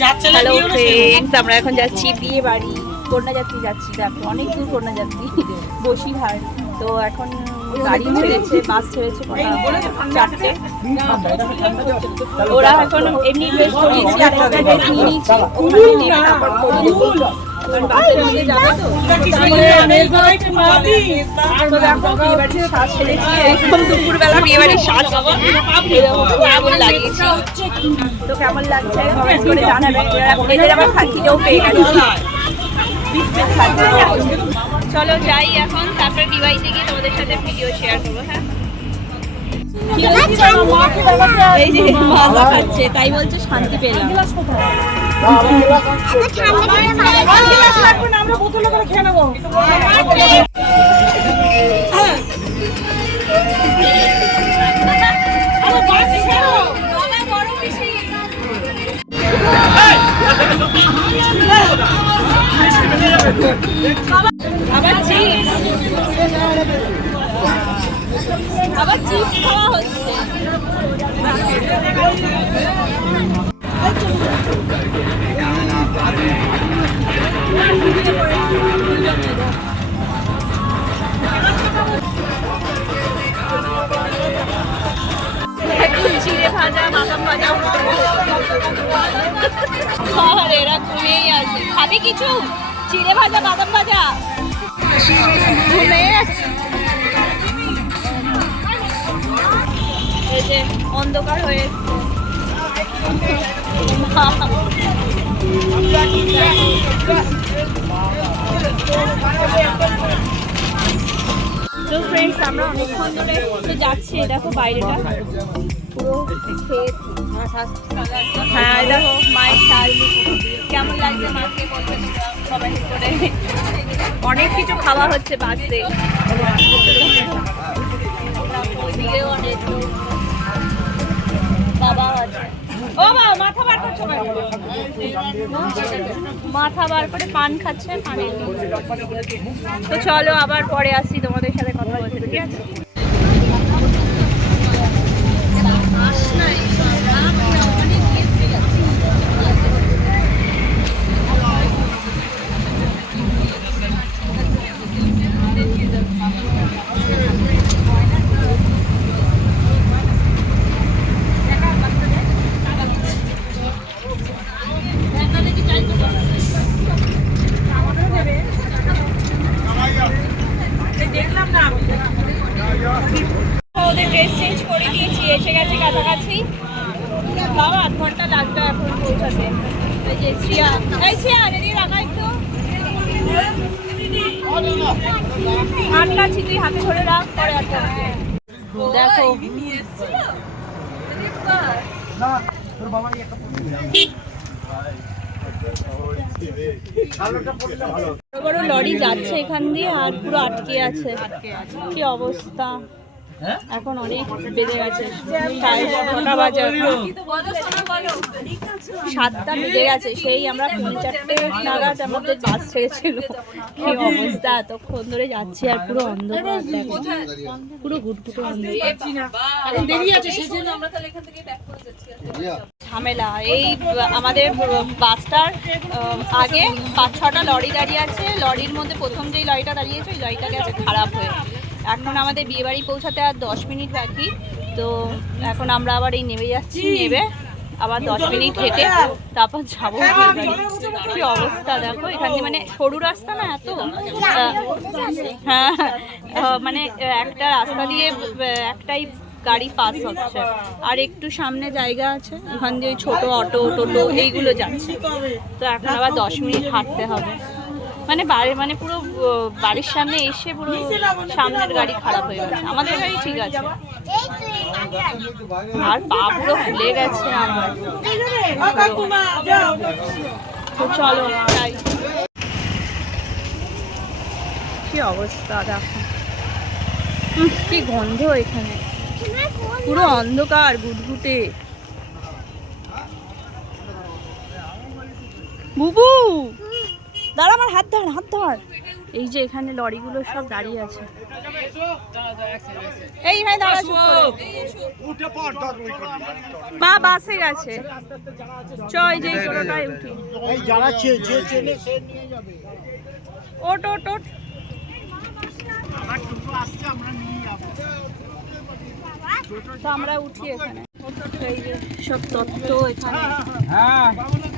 Hello friends আমরা এখন যাচ্ছি বিয়ে বাড়ি। কন্যা যাত্রী যাচ্ছি দেখো অনেক দূর কন্যা যাত্রী বসিরহাট। তো এখন গাড়ি ছেড়েছে বাস ছেড়েছে? চারটে। ওরা এখন এমনি ড্রেস করিয়েছি আর একটা ড্রেস নিয়ে নিয়েছি। ওখানে তারপর একদম দুপুরবেলা কেমন লাগিয়েছি তো কেমন লাগছে কমেন্ট করে জানাবেন এদের খাকিটাও পেয়ে গেছে চলো যাই এখন তারপরে ডিভাইসে গিয়ে তোমাদের সাথে ভিডিও শেয়ার করব হ্যাঁ এই যে মাজা খাচ্ছে তাই বলছে শান্তি পেলাম আবার চিপস আবার চিপস খাওয়া হচ্ছে। চিড়ে ভাজা বাদাম ঘুমিয়েই আছে। খাবি কিছু? চিড়ে ভাজা, বাদাম ভাজা? ঘুমিয়ে আছে? এই যে অন্ধকার হয়ে। ফ্রেন্ডস আমরা যাচ্ছি, দেখো হ্যাঁ মায়ের কেমন লাগছে অনেক কিছু খাওয়া হচ্ছে বাসে। বাবা আছে। মাথা বার করে পান খাচ্ছে, পানের তো চলো আবার পরে আসি তোমাদের সাথে কথা বলতে, ঠিক আছে ওদের ড্রেস চেঞ্জ করে দিয়েছি এসে গেছে কাছাকাছি বাবা আধ ঘণ্টা লাগবে এখন পৌঁছাতে এই যে শ্রিয়া এই শ্রিয়া এদিকে রাখা একটু আটকাচ্ছি তুই হাতে ধরে রাখ পরে আটকাচ্ছি দেখো বড় লরি যাচ্ছে এখান দিয়ে আর পুরো আটকে আছে। কি অবস্থা? এখন অনেক বেড়ে গেছে। সাতটা বেজে গেছে, সেই আমরা পৌনে চারটে নাগাদ আমাদের বাস ছেড়েছিল। কি অবস্থা, এতক্ষণ ধরে যাচ্ছি আর পুরো অন্ধকার দেখো। পুরো অন্ধকার। ঝামেলা, এই, আমাদের বাসটার আগে পাঁচ ছটা লরি দাঁড়িয়ে আছে। লরির মধ্যে প্রথম যেই লরিটা দাঁড়িয়েছে, ওই লরিটা গেছে খারাপ হয়ে এখন আমাদের বিয়ে বাড়ি পৌঁছাতে আর দশ মিনিট বাকি তো এখন আমরা আবার এই নেমে যাচ্ছি নেবে আবার দশ মিনিট হেঁটে তারপর যাব কি অবস্থা দেখো এখান দিয়ে মানে সরু রাস্তা না এত? হ্যাঁ মানে একটা রাস্তা দিয়ে একটাই গাড়ি পাস হচ্ছে আর একটু সামনে জায়গা আছে ওখান দিয়ে ছোট অটো টোটো এইগুলো যাচ্ছে। তো এখন আবার দশ মিনিট হাঁটতে হবে। মানে বাড়ি মানে পুরো বাড়ির সামনে এসে পুরো সামনের গাড়ি খারাপ হয়ে গেছে। আমাদের গাড়ি ঠিক আছে। আর পা পুরো ফুলে গেছে আমার। চলো যাই। কি অবস্থা দেখো। কি গন্ধ এখানে। পুরো অন্ধকার গুটগুটে। বুবু! দাঁড়া আমার হাত ধর হাত ধর। এই যে এখানে লরিগুলো সব দাঁড়িয়ে আছে। এইখানে দাঁড়া চুপ করে। মা বাসে গেছে। চয় যে টোটোটায় উঠি। এই যারা যে চেনে সে নিয়ে যাবে। ওট ওট ওট। আমার টোটো আসছে আমরা নিয়ে যাব তো আমরা উঠি এখানে। এই যে সব তত্ত্ব এখানে। একজন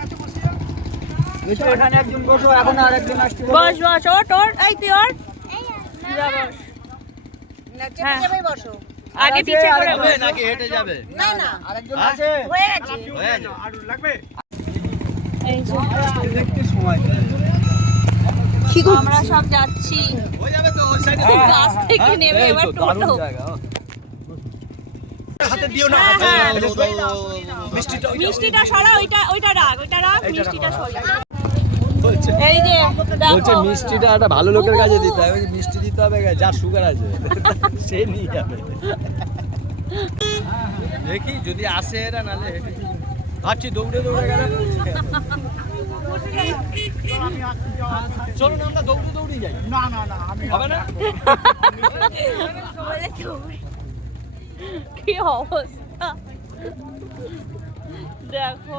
বসো এখন আর একজন আসছে বস। বস ওট ওট এই তুই ওট যা হ্যাঁ। আগে পিছে করে নাকি হেঁটে যাবে? আরেকজন আছে। হয়ে গেছে। এই যে। দেখতে সময় আমরা সব যাচ্ছি। হয়ে যাবে তো ওই সাইডে বাস থেকে নেমে এবার টোটো। হাতে দিও না হ্যাঁ, হ্যাঁ। মিষ্টিটা মিষ্টিটা সরা ওইটা ওইটা রাখ ওইটা রাখ মিষ্টিটা সরা এই যে বলছে মিষ্টিটা একটা ভালো লোকের কাছে দিতে হবে মিষ্টি দিতে হবে যার সুগার আছে। সে নিয়ে যাবে। দেখি যদি আসে এরা নালে ভাবছি দৌড়ে দৌড়ে গেলে চলো আমরা দৌড়ে দৌড়ে যাই। না না না আমি হবে না? কি অবস্থা? দেখো।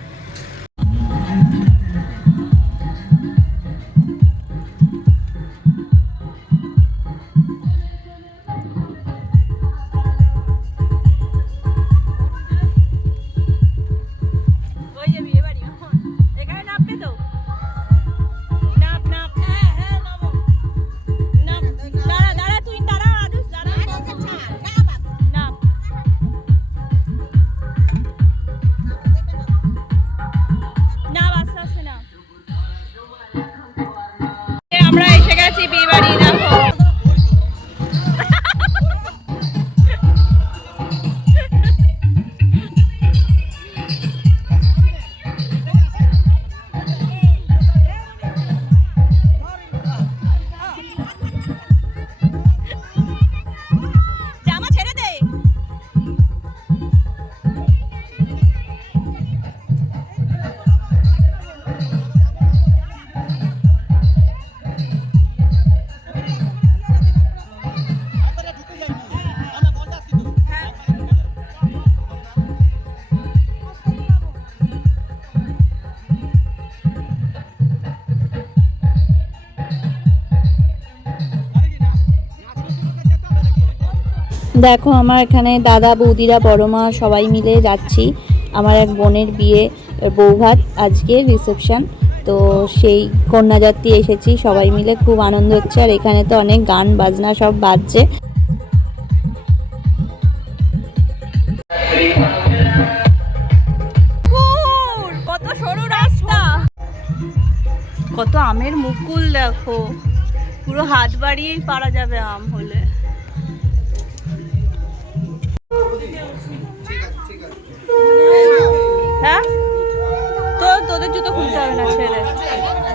দেখো, আমার এখানে দাদা, বৌদিরা, বড় মা, সবাই মিলে যাচ্ছি। আমার এক বোনের বিয়ে বৌভাত আজকে রিসেপশন। তো সেই কন্যাযাত্রী এসেছি, সবাই মিলে খুব আনন্দ হচ্ছে। আর এখানে তো অনেক গান, বাজনা সব বাজছে। কত কত আমের মুকুল, দেখো। পুরো হাত বাড়িয়েই পারা যাবে আম হলে। হ্যাঁ তো তোদের জুতো খুলতে হবে না ছেড়ে এখানে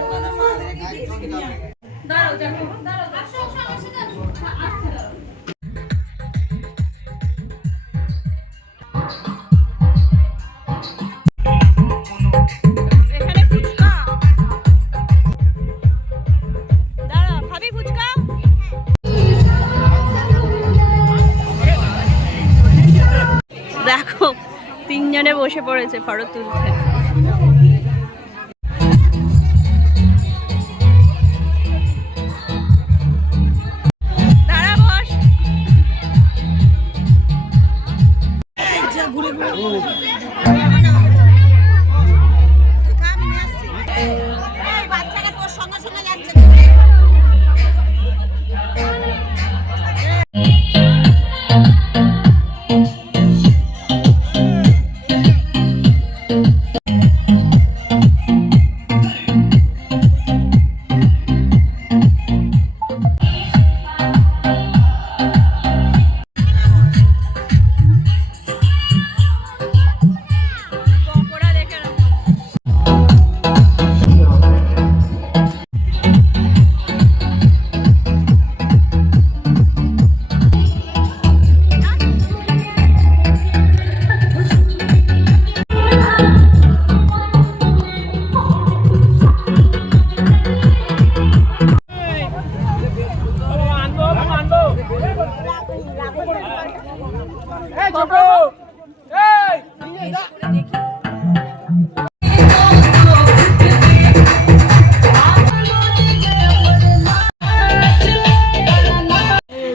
তিনজনে বসে পড়েছে ফটো তুলতে।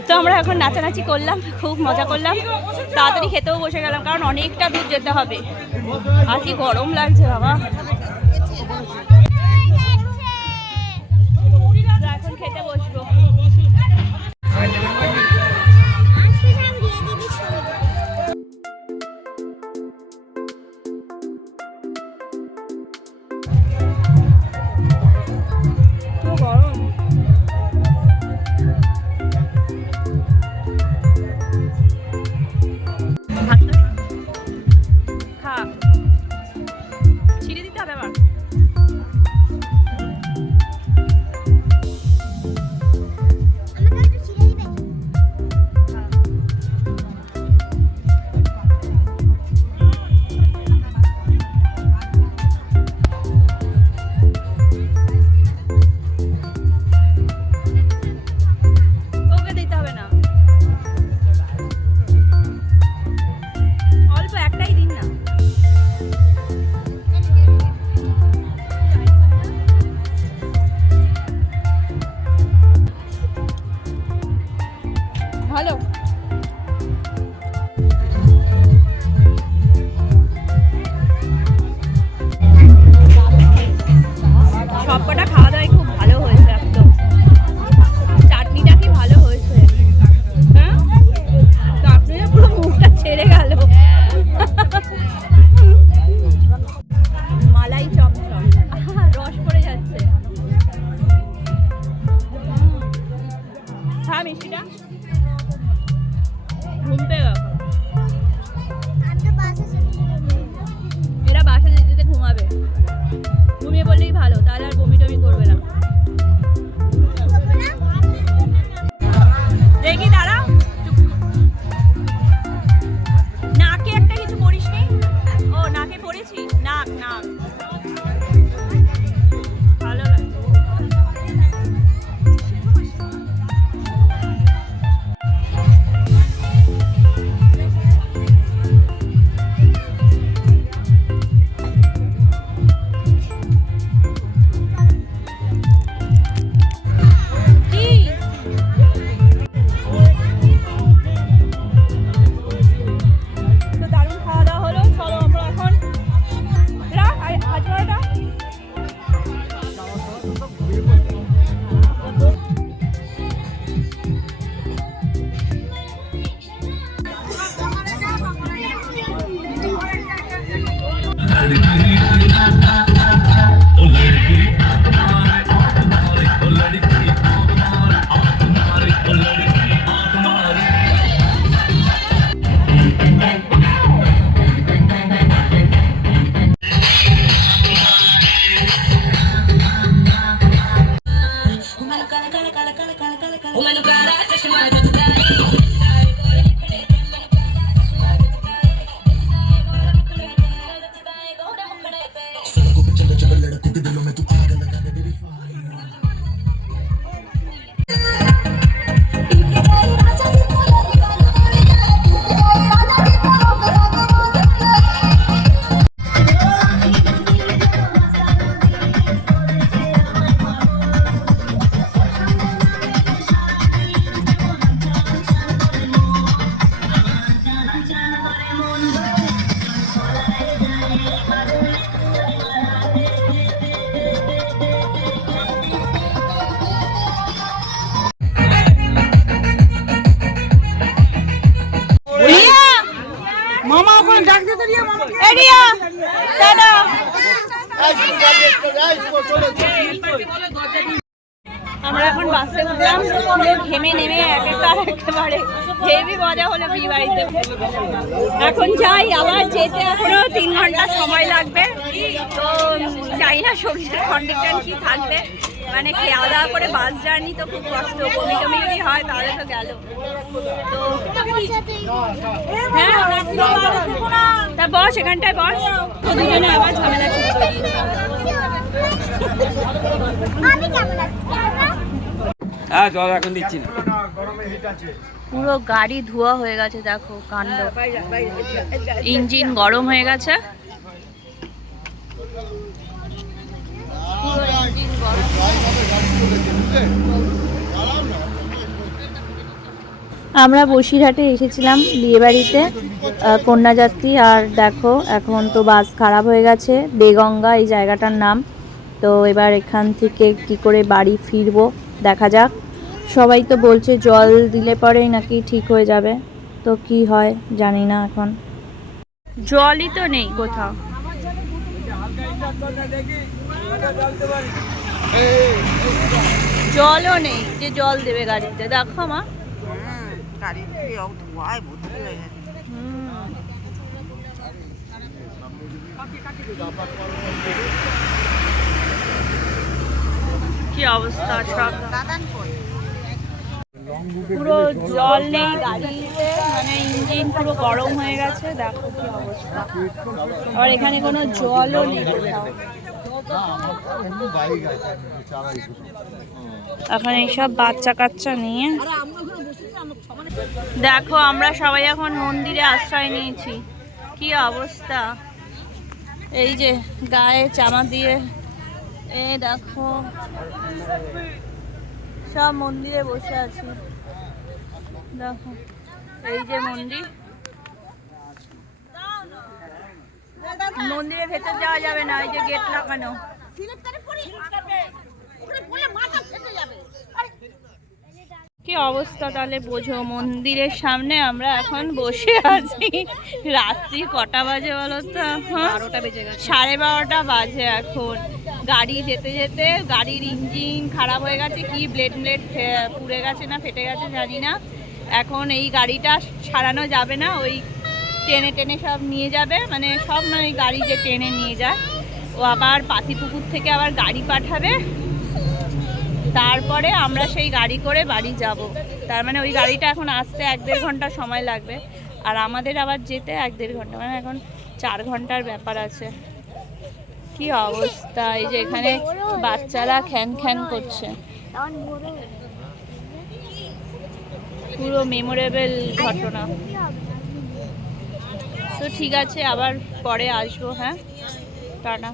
তো আমরা এখন নাচানাচি করলাম, খুব মজা করলাম। তাড়াতাড়ি খেতেও বসে গেলাম, কারণ অনেকটা দূর যেতে হবে। আর কি গরম লাগছে, বাবা। বাড়িতে। এখন যাই, আবার যেতে এখনও তিন ঘণ্টা সময় লাগবে। তো যাই না, শরীরের কন্ডিশন কি থাকবে। মানে খাওয়া দাওয়া করে বাস জার্নি তো খুব কষ্ট। বমি টমি যদি হয়, তাহলে তো গেল। তো হ্যাঁ তা বস, এখানটায় বস। তো দুজনে আবার ঝামেলা হ্যাঁ জল এখন দিচ্ছি না। পুরো গাড়ি ধোয়া হয়ে গেছে, দেখো, কাণ্ড। ইঞ্জিন গরম হয়ে গেছে। আমরা বসিরহাটে এসেছিলাম বিয়েবাড়িতে কন্যাযাত্রী, আর দেখো, এখন তো বাস খারাপ হয়ে গেছে। বেগঙ্গা, এই জায়গাটার নাম। তো এবার এখান থেকে কি করে বাড়ি ফিরবো? দেখা যাক। সবাই তো বলছে জল দিলে পরেই নাকি ঠিক হয়ে যাবে। তো কি হয় জানি না এখন। জলই তো নেই কোথাও। জলও নেই, যে জল দেবে গাড়িতে। দেখো মা। গাড়ি ধোয়ায় ভর্তি হয়ে গেছে কি অবস্থা সব? পুরো জল নেই গাড়িতে মানে ইঞ্জিন পুরো গরম হয়ে গেছে দেখো কি অবস্থা। আর এখানে কোনো জলও নেই। এখন এইসব বাচ্চা কাচ্চা নিয়ে। দেখো আমরা সবাই এখন মন্দিরে আশ্রয় নিয়েছি। কি অবস্থা? এই যে গায়ে চামা দিয়ে এ দেখো। সব মন্দিরে বসে আছি। দেখো, এই যে মন্দির। মন্দিরের ভেতর যাওয়া যাবে না, এই যে গেট লাগানো। কি অবস্থা তাহলে বোঝো? মন্দিরের সামনে আমরা এখন বসে আছি। রাত্রি কটা বাজে বলো তো বারোটা সাড়ে বারোটা বাজে এখন। গাড়ি যেতে যেতে গাড়ির ইঞ্জিন খারাপ হয়ে গেছে, কি ব্লেড ব্লেড পুড়ে গেছে না ফেটে গেছে জানি না। এখন এই গাড়িটা সারানো যাবে না, ওই টেনে টেনে সব নিয়ে যাবে মানে সব মানে গাড়ি যে টেনে নিয়ে যায়। ও আবার পাতিপুকুর থেকে আবার গাড়ি পাঠাবে। তারপরে আমরা সেই গাড়ি করে বাড়ি যাব। তার মানে ওই গাড়িটা এখন আসতে এক দেড় ঘণ্টা সময় লাগবে। আর আমাদের আবার যেতে এক দেড় ঘণ্টা মানে এখন চার ঘণ্টার ব্যাপার আছে। কি অবস্থা? এই যে এখানে বাচ্চারা খ্যান খ্যান করছে। পুরো মেমোরেবল ঘটনা। তো ঠিক আছে, আবার পরে আসব হ্যাঁ? টাটা।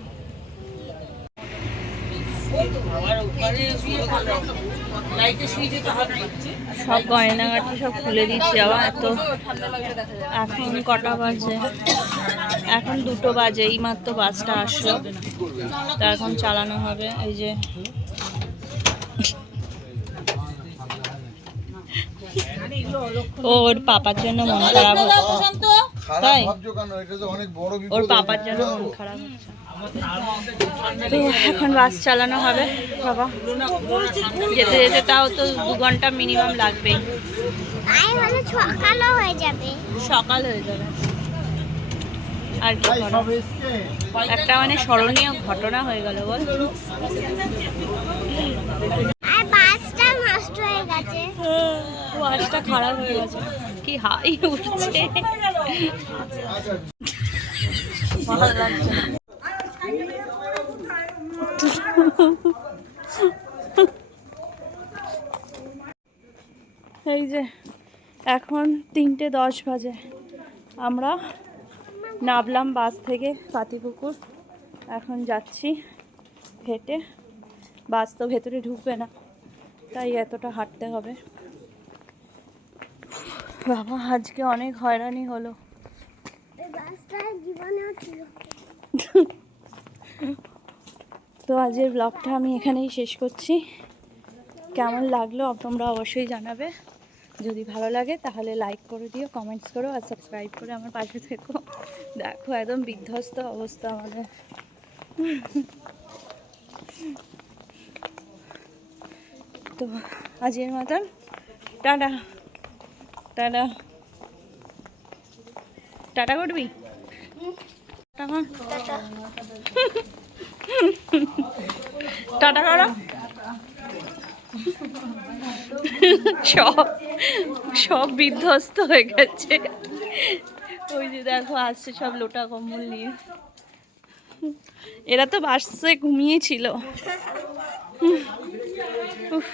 সব গয়নাগাটি সব খুলে দিচ্ছি আবার এত এখন কটা বাজে? এখন দুটো বাজে এই মাত্র বাসটা আসলো। তা এখন চালানো হবে, এই যে। ওর পাপার জন্য মন খারাপ তাই? ওর পাপার জন্য মন খারাপ তো এখন বাস চালানো হবে বাবা। যেতে যেতে তাও তো দু ঘণ্টা মিনিমাম লাগবেই। সকালও হয়ে যাবে। সকাল হয়ে যাবে আর কি একটা মানে স্মরণীয় ঘটনা হয়ে গেল বল আর বাসটা নষ্ট হয়ে গেছে বাসটা খারাপ হয়ে গেছে। কি হাই উঠছে। এই যে, এখন তিনটে দশ বাজে। আমরা নামলাম বাস থেকে পাতিপুকুর। এখন যাচ্ছি হেঁটে। বাস তো ভেতরে ঢুকবে না, তাই এতটা হাঁটতে হবে। বাবা, আজকে অনেক হয়রানি হলো। তো আজকের ব্লগটা আমি এখানেই শেষ করছি। কেমন লাগল তোমরা অবশ্যই জানাবে। যদি ভালো লাগে তাহলে লাইক করে দিও কমেন্টস করো আর সাবস্ক্রাইব করে আমার পাশে থেকো। দেখো একদম বিধ্বস্ত অবস্থা আমাদের। তো আজকের মতন, টাটা। টাটা। টাটা করবি? টাটা। সব সব বিধ্বস্ত হয়ে গেছে। ওই যে দেখো, আসছে সব লোটা কম্বল নিয়ে। এরা তো বাসে ঘুমিয়েছিল। উফ।